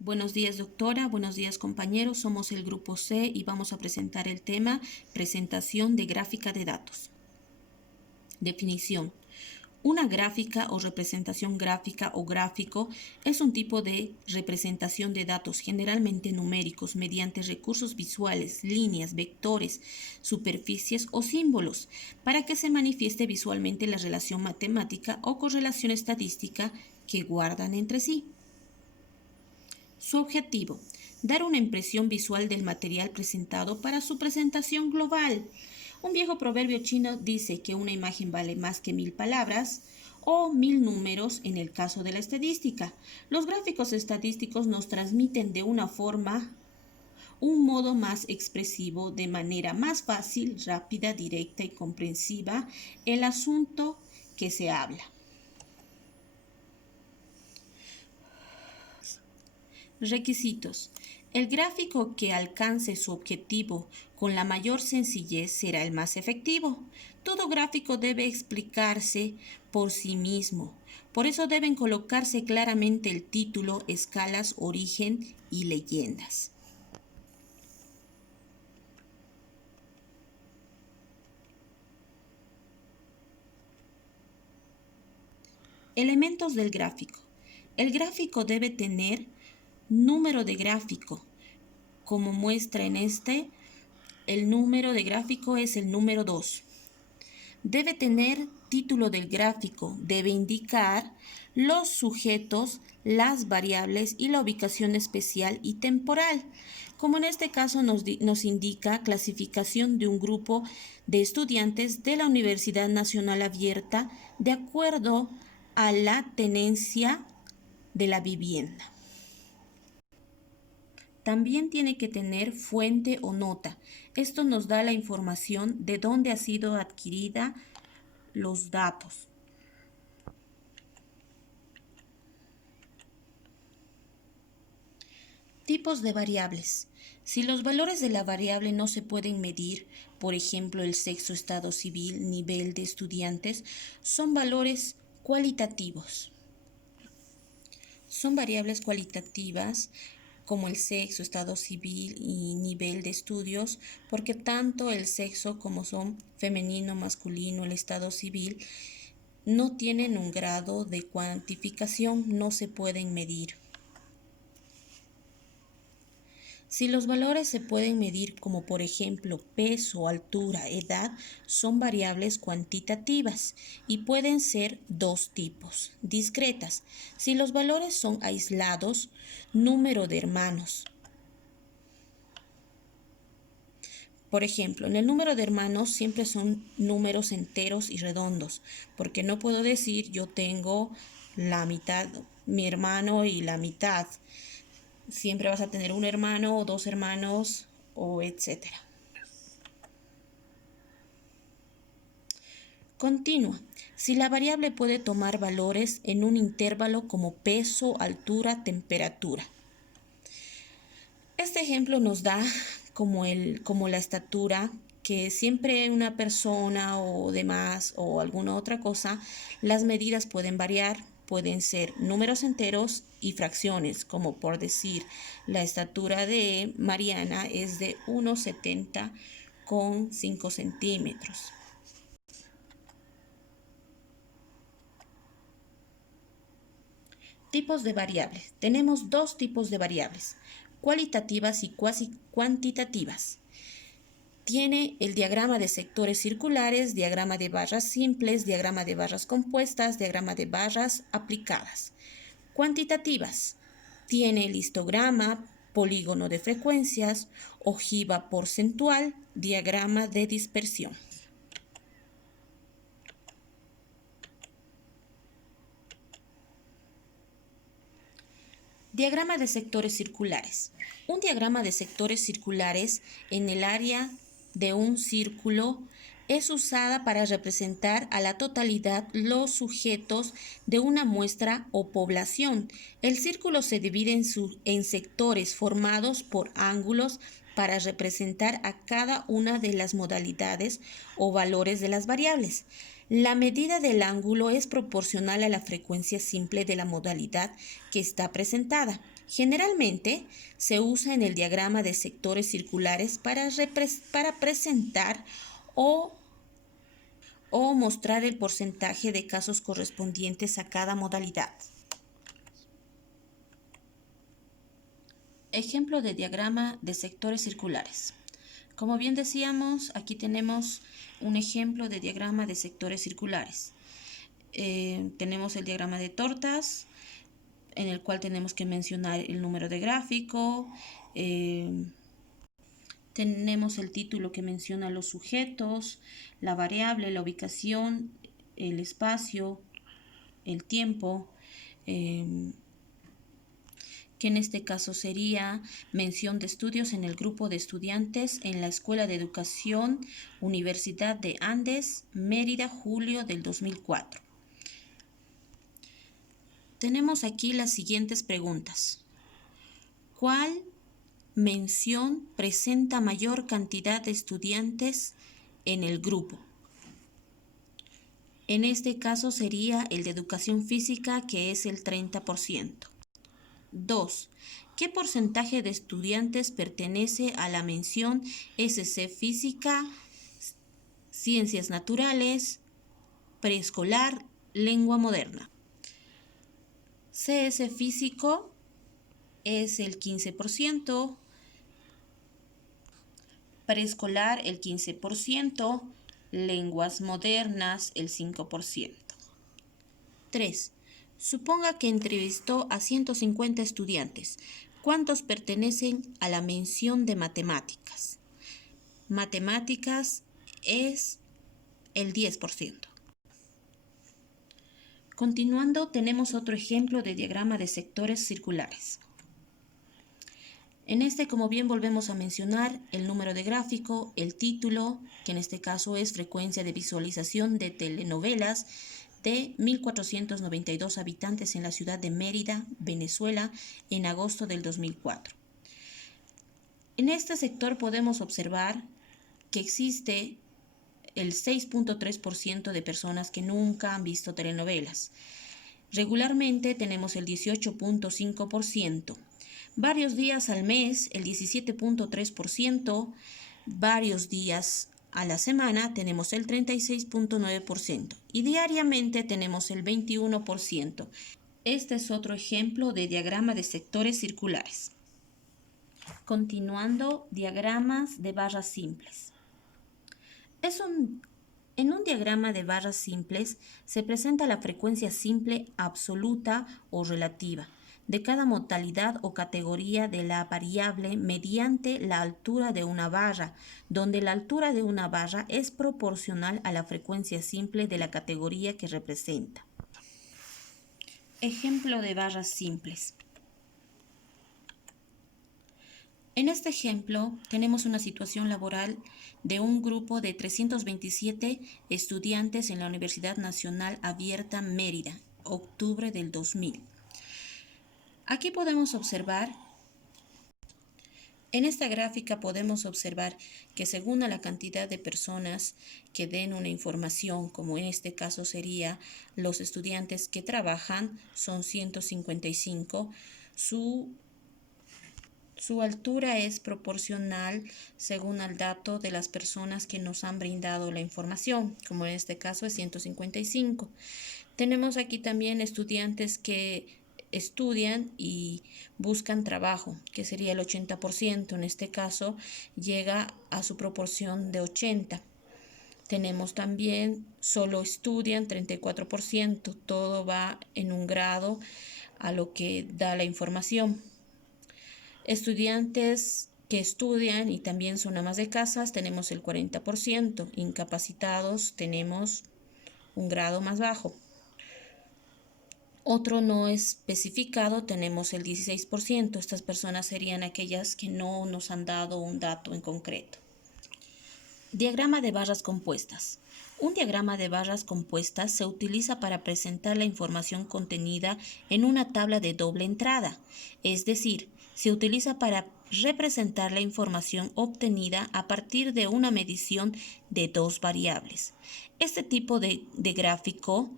Buenos días, doctora. Buenos días, compañeros. Somos el grupo C y vamos a presentar el tema presentación de gráfica de datos. Definición. Una gráfica o representación gráfica o gráfico es un tipo de representación de datos generalmente numéricos mediante recursos visuales, líneas, vectores, superficies o símbolos para que se manifieste visualmente la relación matemática o correlación estadística que guardan entre sí. Su objetivo, dar una impresión visual del material presentado para su presentación global. Un viejo proverbio chino dice que una imagen vale más que 1000 palabras o 1000 números en el caso de la estadística. Los gráficos estadísticos nos transmiten de una forma, un modo más expresivo, de manera más fácil, rápida, directa y comprensiva, el asunto que se habla. Requisitos. El gráfico que alcance su objetivo con la mayor sencillez será el más efectivo. Todo gráfico debe explicarse por sí mismo. Por eso deben colocarse claramente el título, escalas, origen y leyendas. Elementos del gráfico. El gráfico debe tener número de gráfico. Como muestra en el número de gráfico es el número 2. Debe tener título del gráfico, debe indicar los sujetos, las variables y la ubicación especial y temporal. Como en este caso nos indica clasificación de un grupo de estudiantes de la Universidad Nacional Abierta de acuerdo a la tenencia de la vivienda. También tiene que tener fuente o nota. Esto nos da la información de dónde ha sido adquirida los datos. Tipos de variables. Si los valores de la variable no se pueden medir, por ejemplo el sexo, estado civil, nivel de estudiantes, son valores cualitativos. Son variables cualitativas como el sexo, estado civil y nivel de estudios, porque tanto el sexo como son femenino, masculino, el estado civil, no tienen un grado de cuantificación, no se pueden medir. Si los valores se pueden medir, como por ejemplo peso, altura, edad, son variables cuantitativas y pueden ser dos tipos. Discretas. Si los valores son aislados, número de hermanos. Por ejemplo, en el número de hermanos siempre son números enteros y redondos, porque no puedo decir yo tengo la mitad, mi hermano y la mitad. Siempre vas a tener un hermano o dos hermanos o etcétera. Continua. Si la variable puede tomar valores en un intervalo como peso, altura, temperatura. Este ejemplo nos da como la estatura, que siempre una persona o demás o alguna otra cosa, las medidas pueden variar. Pueden ser números enteros y fracciones, como por decir, la estatura de Mariana es de 1,70 con 5 centímetros. Tipos de variables. Tenemos dos tipos de variables, cualitativas y cuasi cuantitativas. Tiene el diagrama de sectores circulares, diagrama de barras simples, diagrama de barras compuestas, diagrama de barras aplicadas. Cuantitativas. Tiene el histograma, polígono de frecuencias, ojiva porcentual, diagrama de dispersión. Diagrama de sectores circulares. Un diagrama de sectores circulares en el área de un círculo es usada para representar a la totalidad los sujetos de una muestra o población. El círculo se divide en sectores formados por ángulos para representar a cada una de las modalidades o valores de las variables. La medida del ángulo es proporcional a la frecuencia simple de la modalidad que está presentada. Generalmente se usa en el diagrama de sectores circulares para presentar o mostrar el porcentaje de casos correspondientes a cada modalidad. Ejemplo de diagrama de sectores circulares. Como bien decíamos, aquí tenemos un ejemplo de diagrama de sectores circulares. Tenemos el diagrama de tortas, en el cual tenemos que mencionar el número de gráfico. Tenemos el título que menciona los sujetos, la variable, la ubicación, el espacio, el tiempo, que en este caso sería mención de estudios en el grupo de estudiantes en la Escuela de Educación Universidad de Andes, Mérida, julio del 2004. Tenemos aquí las siguientes preguntas. ¿Cuál mención presenta mayor cantidad de estudiantes en el grupo? En este caso sería el de educación física, que es el 30%. 2. ¿Qué porcentaje de estudiantes pertenece a la mención SC Física, Ciencias Naturales, Preescolar, Lengua Moderna? CS Físico es el 15%, Preescolar el 15%, Lenguas Modernas el 5%. 3. Suponga que entrevistó a 150 estudiantes. ¿Cuántos pertenecen a la mención de matemáticas? Matemáticas es el 10%. Continuando, tenemos otro ejemplo de diagrama de sectores circulares. En este, como bien volvemos a mencionar, el número de gráfico, el título, que en este caso es frecuencia de visualización de telenovelas, de 1.492 habitantes en la ciudad de Mérida, Venezuela, en agosto del 2004. En este sector podemos observar que existe el 6.3% de personas que nunca han visto telenovelas. Regularmente tenemos el 18.5%, varios días al mes el 17.3%, varios días a la semana tenemos el 36.9% y diariamente tenemos el 21%. Este es otro ejemplo de diagrama de sectores circulares. Continuando, diagramas de barras simples. En un diagrama de barras simples se presenta la frecuencia simple absoluta o relativa de cada modalidad o categoría de la variable mediante la altura de una barra, donde la altura de una barra es proporcional a la frecuencia simple de la categoría que representa. Ejemplo de barras simples. En este ejemplo tenemos una situación laboral de un grupo de 327 estudiantes en la Universidad Nacional Abierta Mérida, octubre del 2000. Aquí podemos observar, en esta gráfica podemos observar que según a la cantidad de personas que den una información, como en este caso sería los estudiantes que trabajan, son 155, su altura es proporcional según al dato de las personas que nos han brindado la información, como en este caso es 155. Tenemos aquí también estudiantes que estudian y buscan trabajo, que sería el 80%. En este caso llega a su proporción de 80. Tenemos también solo estudian 34%. Todo va en un grado a lo que da la información. Estudiantes que estudian y también son amas de casas, tenemos el 40%. Incapacitados tenemos un grado más bajo. Otro no especificado, tenemos el 16%. Estas personas serían aquellas que no nos han dado un dato en concreto. Diagrama de barras compuestas. Un diagrama de barras compuestas se utiliza para presentar la información contenida en una tabla de doble entrada, es decir, se utiliza para representar la información obtenida a partir de una medición de dos variables. Este tipo de gráfico,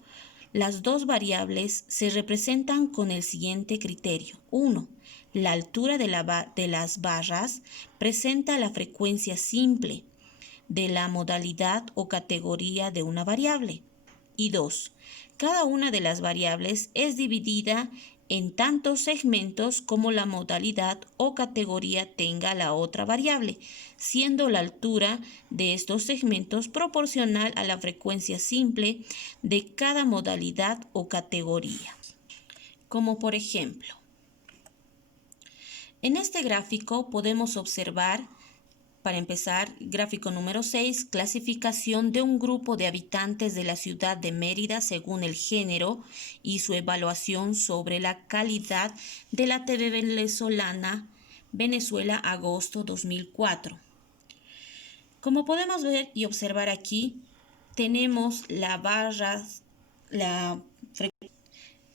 las dos variables se representan con el siguiente criterio. 1. La altura de las barras presenta la frecuencia simple de la modalidad o categoría de una variable. Y 2. Cada una de las variables es dividida en tantos segmentos como la modalidad o categoría tenga la otra variable, siendo la altura de estos segmentos proporcional a la frecuencia simple de cada modalidad o categoría. Como por ejemplo, en este gráfico podemos observar, para empezar, gráfico número 6, clasificación de un grupo de habitantes de la ciudad de Mérida según el género y su evaluación sobre la calidad de la TV venezolana, Venezuela, agosto 2004. Como podemos ver y observar aquí, tenemos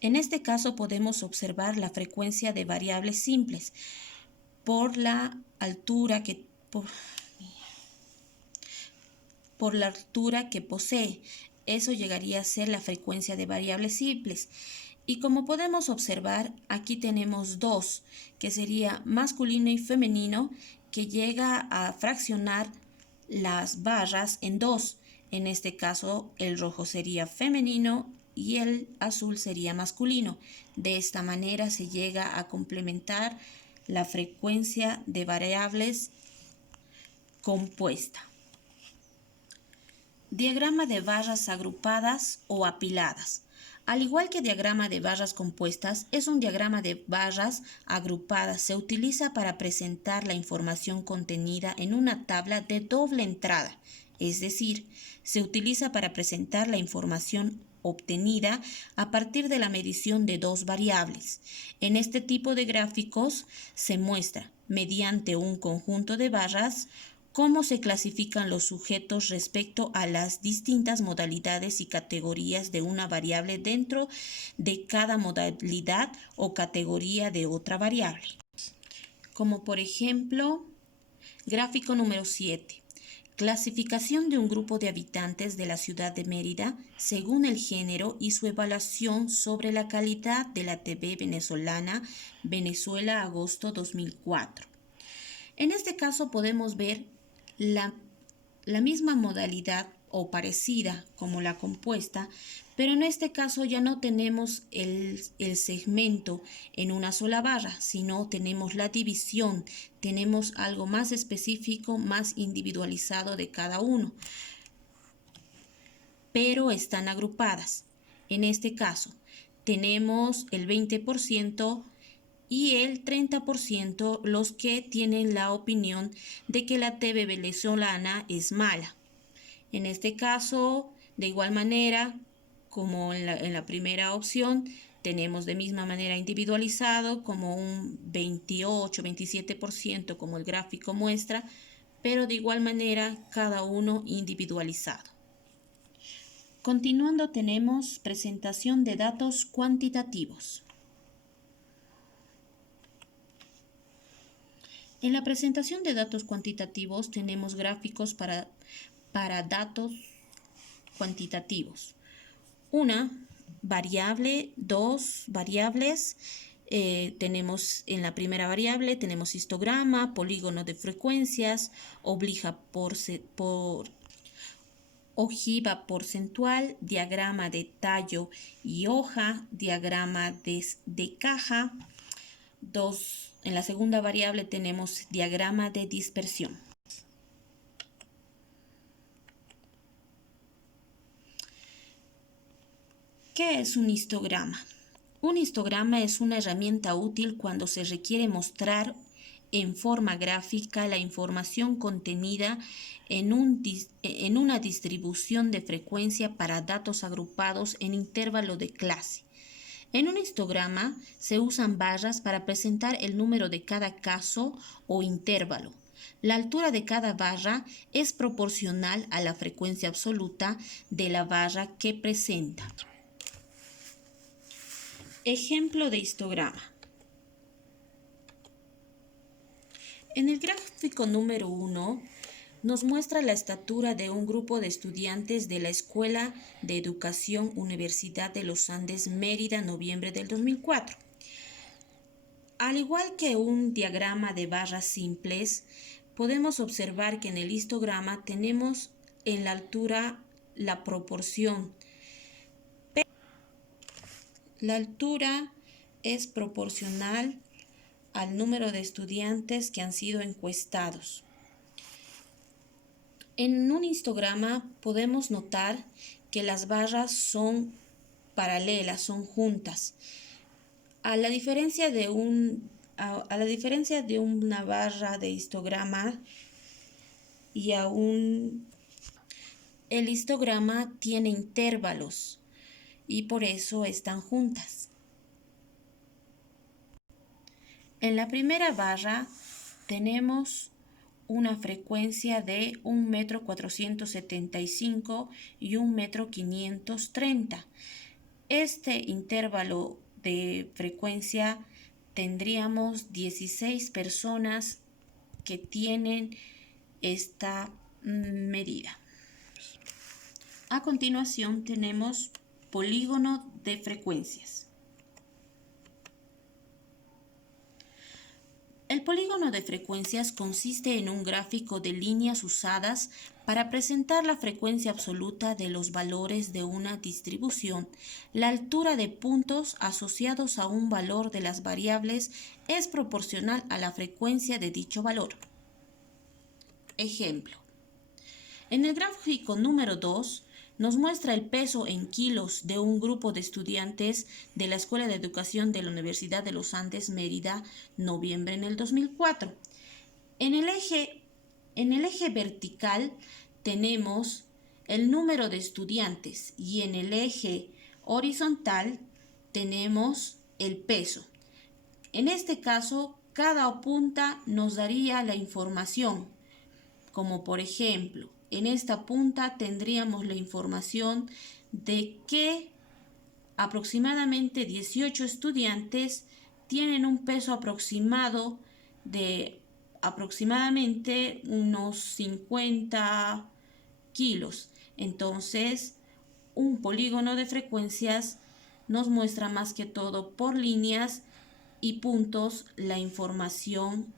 en este caso podemos observar la frecuencia de variables simples por la altura que posee. Eso llegaría a ser la frecuencia de variables simples. Y como podemos observar, aquí tenemos dos, que sería masculino y femenino, que llega a fraccionar las barras en dos. En este caso, el rojo sería femenino y el azul sería masculino. De esta manera se llega a complementar la frecuencia de variables compuesta. Diagrama de barras agrupadas o apiladas. Al igual que diagrama de barras compuestas, es un diagrama de barras agrupadas. Se utiliza para presentar la información contenida en una tabla de doble entrada, es decir, se utiliza para presentar la información obtenida a partir de la medición de dos variables. En este tipo de gráficos se muestra, mediante un conjunto de barras, cómo se clasifican los sujetos respecto a las distintas modalidades y categorías de una variable dentro de cada modalidad o categoría de otra variable. Como por ejemplo, gráfico número 7. Clasificación de un grupo de habitantes de la ciudad de Mérida según el género y su evaluación sobre la calidad de la TV venezolana, Venezuela, agosto 2004. En este caso podemos ver la misma modalidad o parecida como la compuesta, pero en este caso ya no tenemos el segmento en una sola barra, sino tenemos la división, tenemos algo más específico, más individualizado de cada uno, pero están agrupadas. En este caso tenemos el 20% y el 30% los que tienen la opinión de que la TV venezolana es mala. En este caso, de igual manera, como en la primera opción, tenemos de misma manera individualizado como un 28-27% como el gráfico muestra, pero de igual manera cada uno individualizado. Continuando tenemos presentación de datos cuantitativos. En la presentación de datos cuantitativos tenemos gráficos para datos cuantitativos. Una variable, dos variables. Tenemos en la primera variable tenemos histograma, polígono de frecuencias, ojiva porcentual, diagrama de tallo y hoja, diagrama de caja. En la segunda variable tenemos diagrama de dispersión. ¿Qué es un histograma? Un histograma es una herramienta útil cuando se requiere mostrar en forma gráfica la información contenida en una distribución de frecuencia para datos agrupados en intervalo de clase. En un histograma se usan barras para presentar el número de cada caso o intervalo. La altura de cada barra es proporcional a la frecuencia absoluta de la barra que presenta. Ejemplo de histograma. En el gráfico número 1 nos muestra la estatura de un grupo de estudiantes de la Escuela de Educación Universidad de los Andes, Mérida, noviembre del 2004. Al igual que un diagrama de barras simples, podemos observar que en el histograma tenemos en la altura la proporción. La altura es proporcional al número de estudiantes que han sido encuestados. En un histograma podemos notar que las barras son paralelas, son juntas. A la diferencia de una barra de histograma el histograma tiene intervalos y por eso están juntas. En la primera barra tenemos una frecuencia de 1,475 m y 1,530 m. Este intervalo de frecuencia tendríamos 16 personas que tienen esta medida. A continuación tenemos polígono de frecuencias. El polígono de frecuencias consiste en un gráfico de líneas usadas para presentar la frecuencia absoluta de los valores de una distribución. La altura de puntos asociados a un valor de las variables es proporcional a la frecuencia de dicho valor. Ejemplo. En el gráfico número 2 nos muestra el peso en kilos de un grupo de estudiantes de la Escuela de Educación de la Universidad de los Andes, Mérida, noviembre en el 2004. En el eje vertical tenemos el número de estudiantes y en el eje horizontal tenemos el peso. En este caso, cada punta nos daría la información, como por ejemplo, en esta punta tendríamos la información de que aproximadamente 18 estudiantes tienen un peso aproximado de aproximadamente unos 50 kilos. Entonces, un polígono de frecuencias nos muestra más que todo por líneas y puntos la información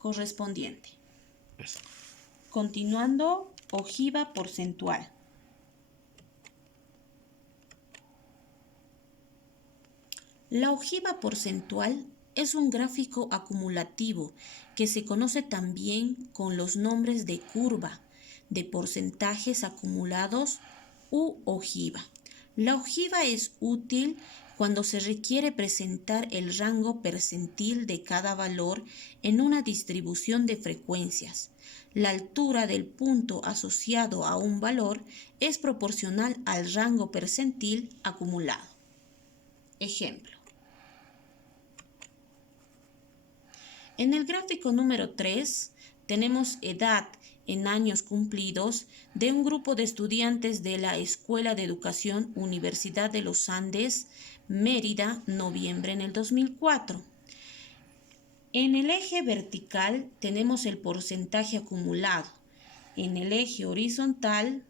correspondiente. Continuando, ojiva porcentual. La ojiva porcentual es un gráfico acumulativo que se conoce también con los nombres de curva, de porcentajes acumulados u ojiva. La ojiva es útil cuando se requiere presentar el rango percentil de cada valor en una distribución de frecuencias. La altura del punto asociado a un valor es proporcional al rango percentil acumulado. Ejemplo. En el gráfico número 3 tenemos edad en años cumplidos de un grupo de estudiantes de la Escuela de Educación Universidad de los Andes, Mérida, noviembre en el 2004. En el eje vertical tenemos el porcentaje acumulado. En el eje horizontal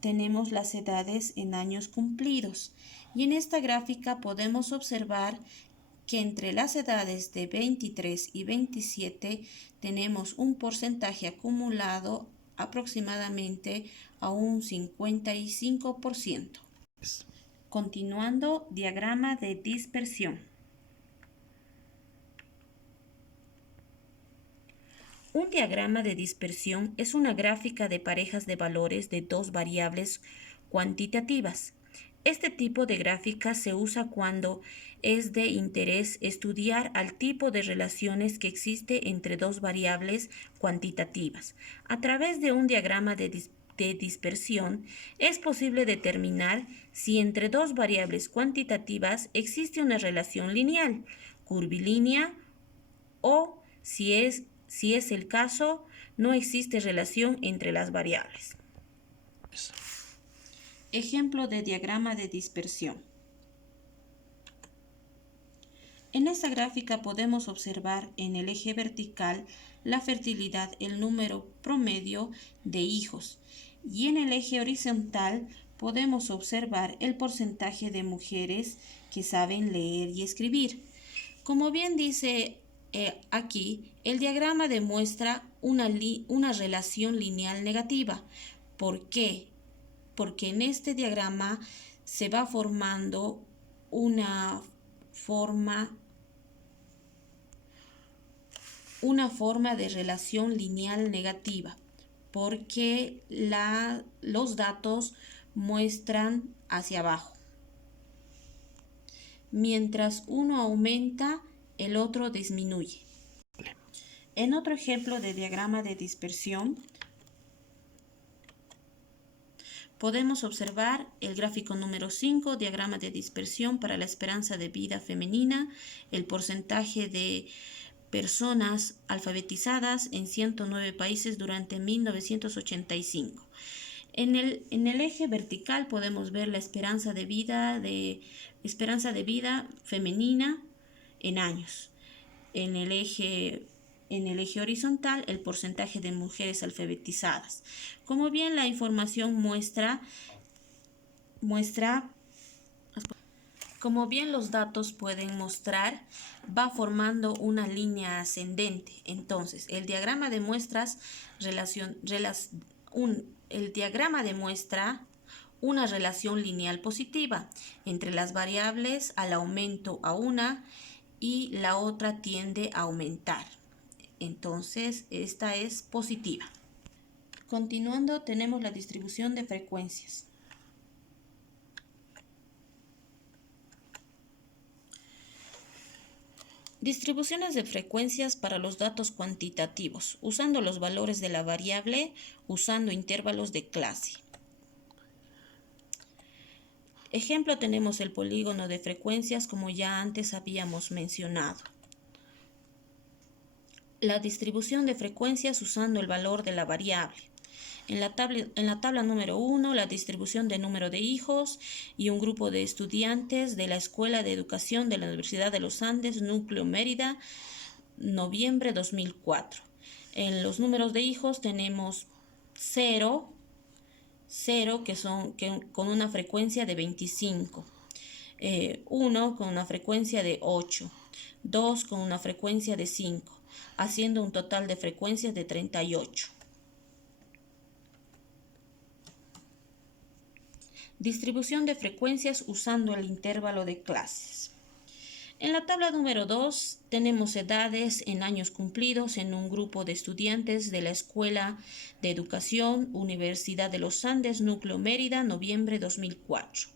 tenemos las edades en años cumplidos. Y en esta gráfica podemos observar que entre las edades de 23 y 27 tenemos un porcentaje acumulado aproximadamente a un 55%. Continuando, diagrama de dispersión. Un diagrama de dispersión es una gráfica de parejas de valores de dos variables cuantitativas. Este tipo de gráfica se usa cuando es de interés estudiar al tipo de relaciones que existe entre dos variables cuantitativas. A través de un diagrama de de dispersión, es posible determinar si entre dos variables cuantitativas existe una relación lineal, curvilínea, o si es el caso, no existe relación entre las variables. Ejemplo de diagrama de dispersión. En esta gráfica podemos observar en el eje vertical la fertilidad, el número promedio de hijos, y en el eje horizontal podemos observar el porcentaje de mujeres que saben leer y escribir. Como bien dice aquí, el diagrama demuestra una relación lineal negativa. ¿Por qué? Porque en este diagrama se va formando una forma de relación lineal negativa, porque los datos muestran hacia abajo. Mientras uno aumenta, el otro disminuye. En otro ejemplo de diagrama de dispersión, podemos observar el gráfico número 5, diagrama de dispersión para la esperanza de vida femenina, el porcentaje de personas alfabetizadas en 109 países durante 1985. En el eje vertical podemos ver la esperanza de vida femenina en años. En el eje horizontal, el porcentaje de mujeres alfabetizadas. Como bien la información como bien los datos pueden mostrar, va formando una línea ascendente. Entonces, el diagrama demuestra una relación lineal positiva entre las variables. Al aumento a una y la otra tiende a aumentar. Entonces, esta es positiva. Continuando, tenemos la distribución de frecuencias. Distribuciones de frecuencias para los datos cuantitativos, usando los valores de la variable, usando intervalos de clase. Ejemplo, tenemos el polígono de frecuencias, como ya antes habíamos mencionado. La distribución de frecuencias usando el valor de la variable. En la tabla número 1, la distribución de número de hijos y un grupo de estudiantes de la Escuela de Educación de la Universidad de los Andes, Núcleo Mérida, noviembre 2004. En los números de hijos tenemos 0 con una frecuencia de 25, 1 con una frecuencia de 8, 2 con una frecuencia de 5, haciendo un total de frecuencias de 38. Distribución de frecuencias usando el intervalo de clases. En la tabla número 2 tenemos edades en años cumplidos en un grupo de estudiantes de la Escuela de Educación, Universidad de los Andes, Núcleo Mérida, noviembre 2004.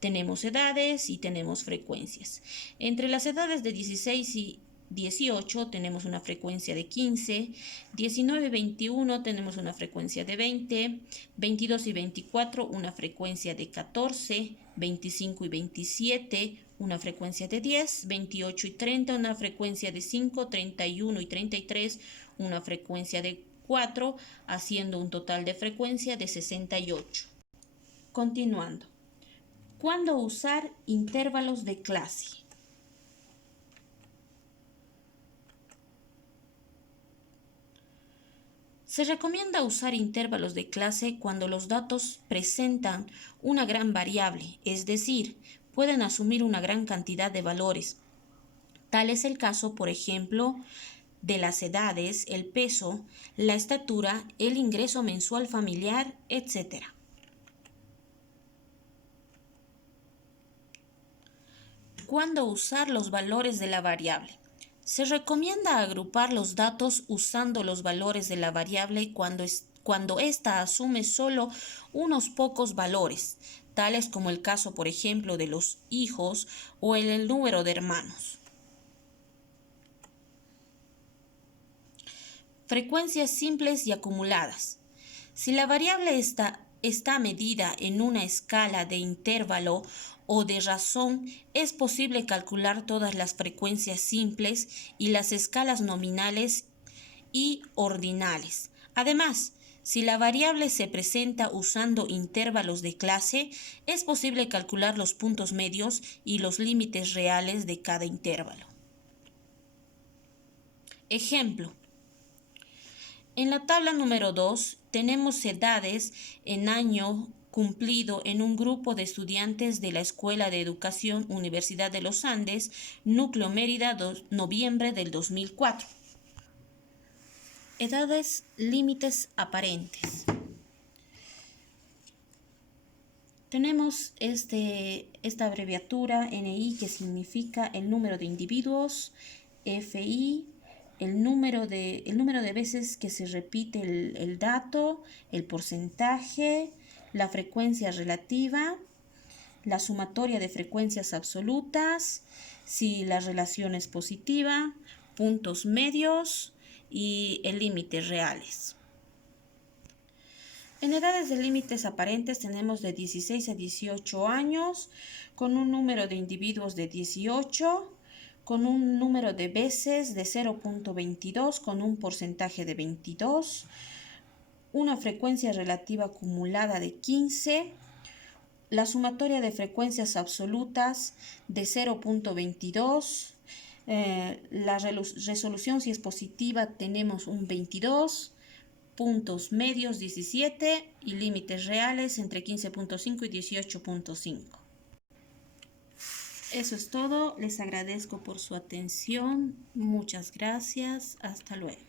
Tenemos edades y tenemos frecuencias. Entre las edades de 16 y 18 tenemos una frecuencia de 15, 19 y 21 tenemos una frecuencia de 20, 22 y 24 una frecuencia de 14, 25 y 27 una frecuencia de 10, 28 y 30 una frecuencia de 5, 31 y 33 una frecuencia de 4, haciendo un total de frecuencia de 68. Continuando. ¿Cuándo usar intervalos de clase? Se recomienda usar intervalos de clase cuando los datos presentan una gran variable, es decir, pueden asumir una gran cantidad de valores. Tal es el caso, por ejemplo, de las edades, el peso, la estatura, el ingreso mensual familiar, etc. ¿Cuándo usar los valores de la variable? Se recomienda agrupar los datos usando los valores de la variable cuando ésta asume solo unos pocos valores, tales como el caso, por ejemplo, de los hijos o el número de hermanos. Frecuencias simples y acumuladas. Si la variable está medida en una escala de intervalo o de razón, es posible calcular todas las frecuencias simples y las escalas nominales y ordinales. Además, si la variable se presenta usando intervalos de clase, es posible calcular los puntos medios y los límites reales de cada intervalo. Ejemplo. En la tabla número 2 tenemos edades en año cumplido en un grupo de estudiantes de la Escuela de Educación Universidad de los Andes, Núcleo Mérida, noviembre del 2004. Edades límites aparentes. Tenemos esta abreviatura NI, que significa el número de individuos, FI, el número de veces que se repite el dato, el porcentaje, la frecuencia relativa, la sumatoria de frecuencias absolutas, si la relación es positiva, puntos medios y el límite reales. En edades de límites aparentes tenemos de 16 a 18 años, con un número de individuos de 18, con un número de veces de 0.22, con un porcentaje de 22, una frecuencia relativa acumulada de 15, la sumatoria de frecuencias absolutas de 0.22, la resolución, si es positiva, tenemos un 22, puntos medios 17 y límites reales entre 15.5 y 18.5. Eso es todo. Les agradezco por su atención. Muchas gracias. Hasta luego.